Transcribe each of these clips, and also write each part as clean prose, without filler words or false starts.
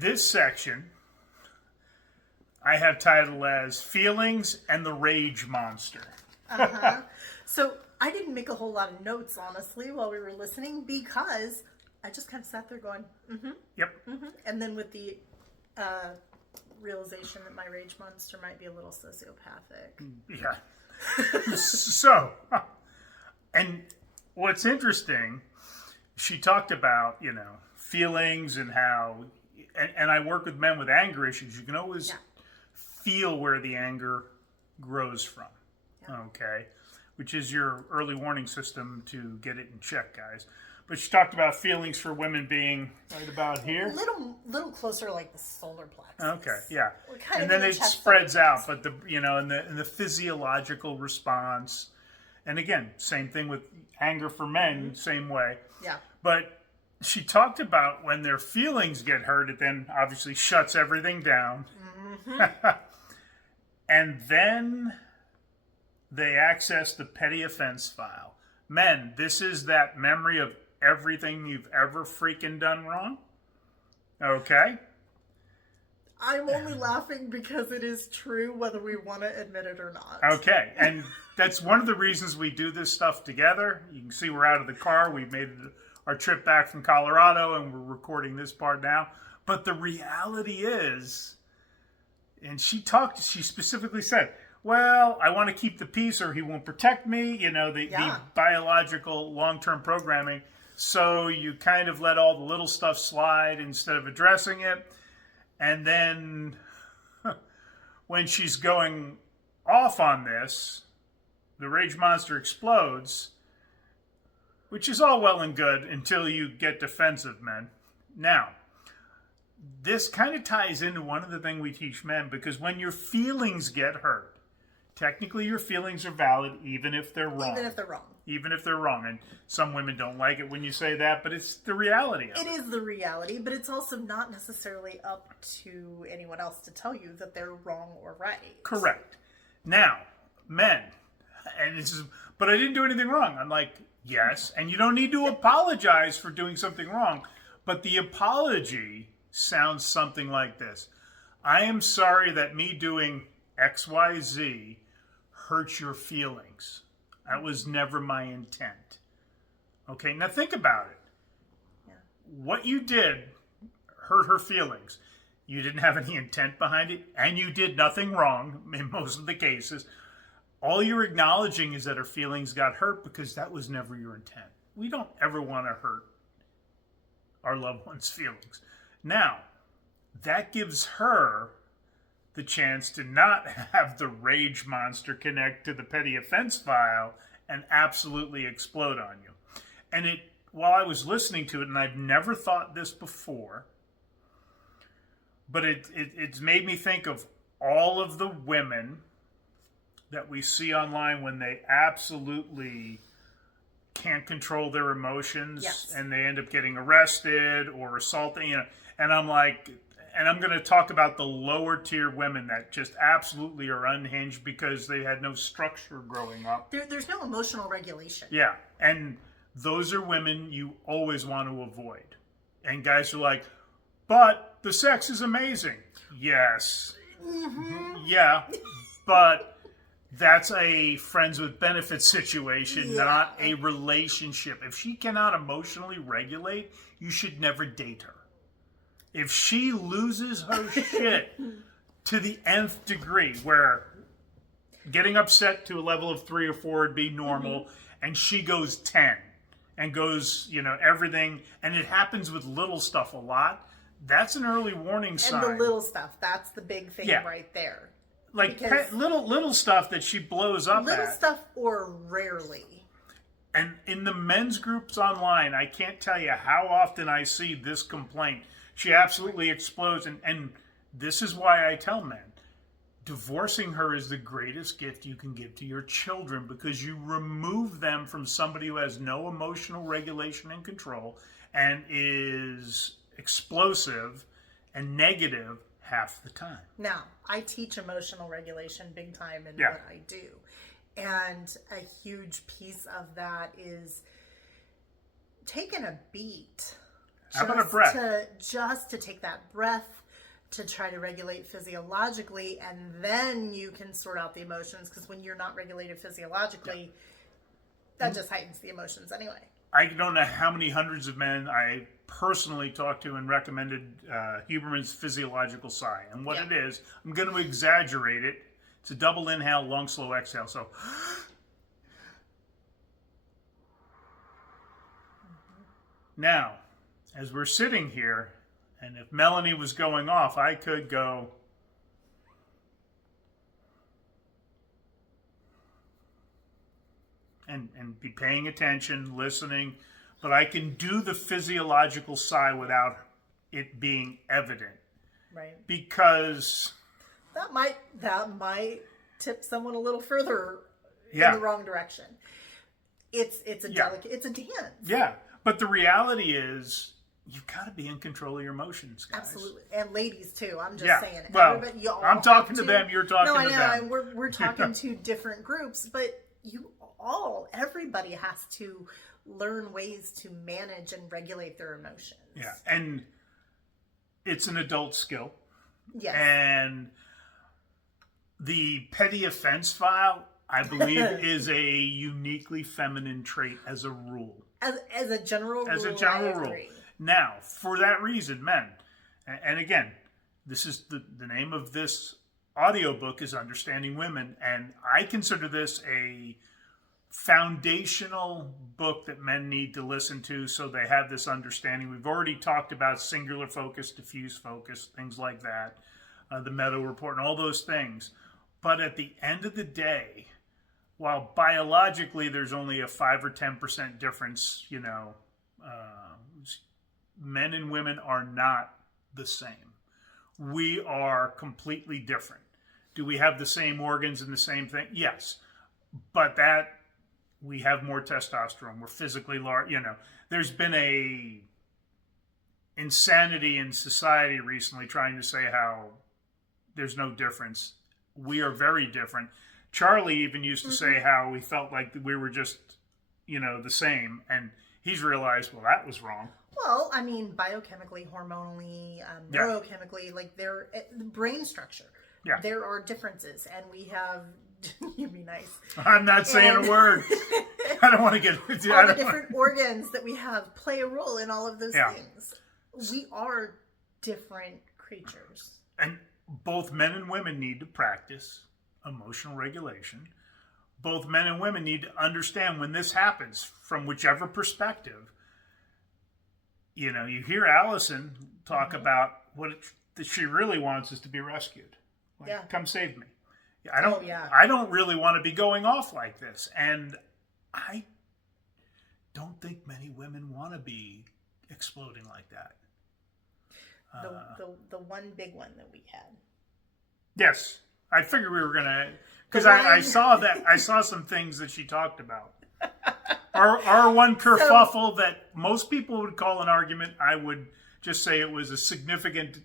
this section I have titled as Feelings and the Rage Monster. Uh-huh. So I didn't make a whole lot of notes, honestly, while we were listening, because I just kind of sat there going, Yep. And then with the realization that my rage monster might be a little sociopathic. Yeah. So, and what's interesting, she talked about, feelings and how, and I work with men with anger issues. You can always feel where the anger grows from. Yeah. Okay. Which is your early warning system to get it in check, guys. But she talked about feelings for women being right about here. Little closer, like the solar plexus. Okay, yeah. And then it spreads out, but in the physiological response, and again, same thing with anger for men, same way. Yeah. But she talked about when their feelings get hurt, it then obviously shuts everything down. And then they access the petty offense file. Men, this is that memory of everything you've ever freaking done wrong. Okay? I'm only laughing because it is true, whether we want to admit it or not. Okay, and that's one of the reasons we do this stuff together. You can see we're out of the car. We've made our trip back from Colorado, and we're recording this part now. But the reality is, and she specifically said, well, I want to keep the peace or he won't protect me, the biological long-term programming. So you kind of let all the little stuff slide instead of addressing it. And then when she's going off on this, the rage monster explodes, which is all well and good until you get defensive, men. Now, this kind of ties into one of the things we teach men, because when your feelings get hurt, technically your feelings are valid even if they're wrong. Even if they're wrong. And some women don't like it when you say that, but it's the reality of it. It is the reality, but it's also not necessarily up to anyone else to tell you that they're wrong or right. Correct. Now, men, but I didn't do anything wrong. I'm like, yes, and you don't need to apologize for doing something wrong, but the apology sounds something like this. I am sorry that me doing XYZ hurt your feelings. That was never my intent. Okay, now think about it. Yeah. What you did hurt her feelings. You didn't have any intent behind it, and you did nothing wrong in most of the cases. All you're acknowledging is that her feelings got hurt because that was never your intent. We don't ever want to hurt our loved one's feelings. Now, that gives her the chance to not have the rage monster connect to the petty offense file and absolutely explode on you. And while I was listening to it, and I've never thought this before, but it's made me think of all of the women that we see online when they absolutely can't control their emotions, and they end up getting arrested or assaulted, and I'm like, and I'm going to talk about the lower tier women that just absolutely are unhinged because they had no structure growing up. There's no emotional regulation. Yeah, and those are women you always want to avoid. And guys are like, but the sex is amazing. Yes. Mm-hmm. Yeah, but that's a friends with benefits situation, not a relationship. If she cannot emotionally regulate, you should never date her. If she loses her shit to the nth degree, where getting upset to a level of 3 or 4 would be normal, and she goes 10 and goes, everything, and it happens with little stuff a lot, that's an early warning sign. And the little stuff, that's the big thing right there. Like little stuff that she blows up Little stuff or rarely. And in the men's groups online, I can't tell you how often I see this complaint. She absolutely explodes, and this is why I tell men, divorcing her is the greatest gift you can give to your children, because you remove them from somebody who has no emotional regulation and control and is explosive and negative half the time. Now, I teach emotional regulation big time in what I do. And a huge piece of that is taking a beat How about a breath? Just to take that breath, to try to regulate physiologically, and then you can sort out the emotions, because when you're not regulated physiologically, that just heightens the emotions anyway. I don't know how many hundreds of men I personally talked to and recommended Huberman's physiological sigh. And what it is, I'm going to exaggerate it. It's a double inhale, long, slow exhale. So, now, as we're sitting here, and if Melanie was going off, I could go. And be paying attention, listening, but I can do the physiological sigh without it being evident. Right. Because that might tip someone a little further in the wrong direction. It's a delicate, it's a dance. Yeah, but the reality is you've got to be in control of your emotions, guys. Absolutely, and ladies too. I'm just saying. Well, I'm talking to them. You're talking to them. No, I know. We're talking to different groups, but everybody has to learn ways to manage and regulate their emotions. Yeah, and it's an adult skill. Yes. And the petty offense file, I believe, is a uniquely feminine trait as a rule. As a general rule. As a general rule. Now, for that reason, men, and again, this is the name of this audiobook is Understanding Women, and I consider this a foundational book that men need to listen to so they have this understanding. We've already talked about singular focus, diffuse focus, things like that, the Meadow Report, and all those things. But at the end of the day, while biologically there's only a 5 or 10% difference, men and women are not the same. We are completely different. Do we have the same organs and the same thing? Yes. But we have more testosterone. We're physically large. There's been a insanity in society recently trying to say how there's no difference. We are very different. Charlie even used to say how we felt like we were just, the same. And he's realized, well, that was wrong. Well, I mean, biochemically, hormonally, neurochemically, like their brain structure. Yeah. There are differences, and we have. You'd be nice. I'm not saying a word. I don't want to get. All the different organs that we have play a role in all of those things. We are different creatures, and both men and women need to practice emotional regulation. Both men and women need to understand when this happens from whichever perspective. You hear Allison talk about that she really wants is to be rescued. Come save me. I don't really want to be going off like this. And I don't think many women want to be exploding like that. The one big one that we had. Yes. I figured we were going to, because I saw some things that she talked about. Our one kerfuffle that most people would call an argument, I would just say it was a significant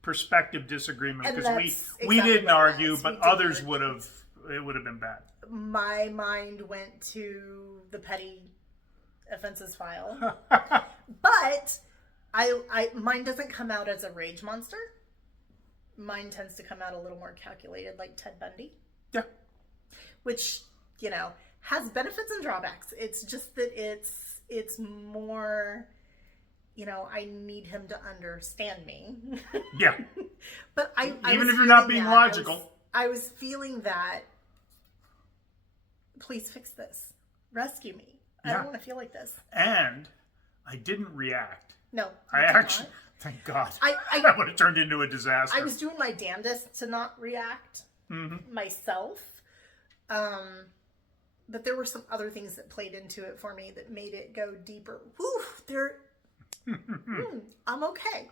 perspective disagreement, because we didn't argue, but others would have. It would have been bad. My mind went to the petty offenses file, but mine doesn't come out as a rage monster. Mine tends to come out a little more calculated, like Ted Bundy. Yeah, which has benefits and drawbacks. It's just that it's more. I need him to understand me. Yeah. But even if you're not being logical. I was feeling that, please fix this. Rescue me. I don't want to feel like this. And I didn't react. No. I actually, thank God. That would have turned into a disaster. I was doing my damnedest to not react myself. But there were some other things that played into it for me that made it go deeper. I'm okay.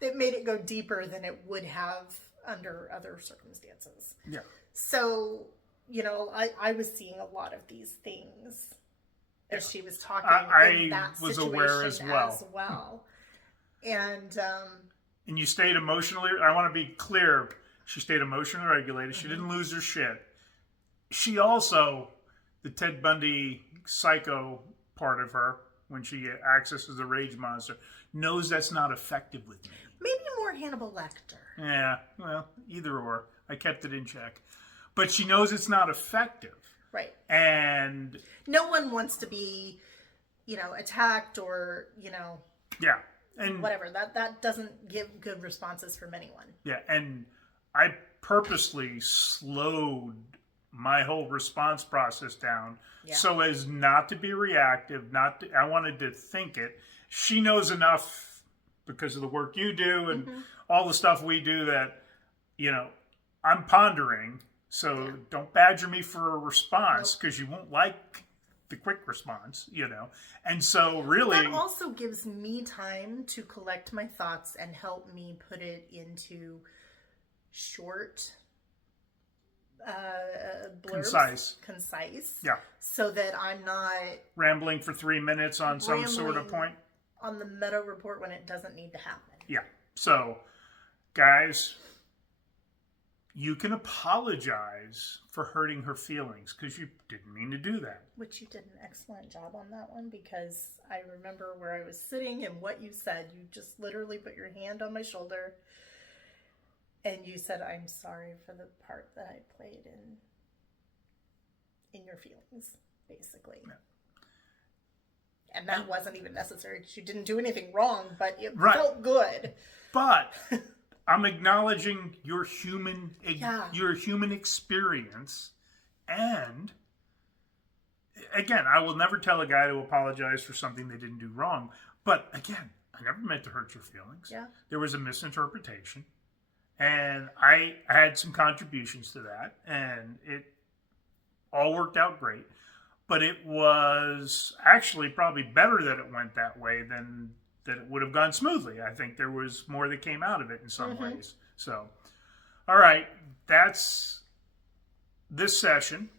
That made it go deeper than it would have under other circumstances. Yeah. So, I was seeing a lot of these things as she was talking. I was aware as well. And you stayed emotionally. I want to be clear. She stayed emotionally regulated. She didn't lose her shit. She also, the Ted Bundy psycho part of her, when she accesses the rage monster, knows that's not effective with me. Maybe more Hannibal Lecter. Yeah, well, either or. I kept it in check. But she knows it's not effective. Right. And no one wants to be, attacked or, yeah. And whatever. That doesn't give good responses from anyone. Yeah, and I purposely slowed my whole response process down so as not to be reactive, I wanted to think it. She knows enough because of the work you do and all the stuff we do that, I'm pondering. So don't badger me for a response because you won't like the quick response, And so really... That also gives me time to collect my thoughts and help me put it into short... blurbs, concise, yeah, so that I'm not rambling for 3 minutes on some sort of point on the meta report when it doesn't need to happen. Yeah. So, guys, you can apologize for hurting her feelings because you didn't mean to do that. Which you did an excellent job on that one, because I remember where I was sitting and what you said. You just literally put your hand on my shoulder. And you said, "I'm sorry for the part that I played in your feelings," basically. Yeah. And that wasn't even necessary. She didn't do anything wrong, but it felt good. But I'm acknowledging your human experience. And again, I will never tell a guy to apologize for something they didn't do wrong. But again, I never meant to hurt your feelings. Yeah. There was a misinterpretation. And I had some contributions to that, and it all worked out great. But it was actually probably better that it went that way than that it would have gone smoothly. I think there was more that came out of it in some ways. So, all right, that's this session.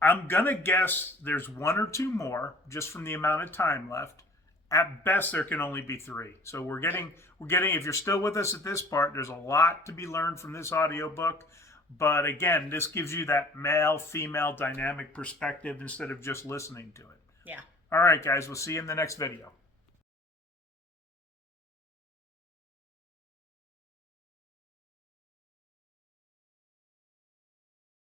I'm going to guess there's 1 or 2 more just from the amount of time left. At best, there can only be 3. So we're getting, if you're still with us at this part, there's a lot to be learned from this audiobook. But again, this gives you that male-female dynamic perspective instead of just listening to it. Yeah. All right, guys, we'll see you in the next video.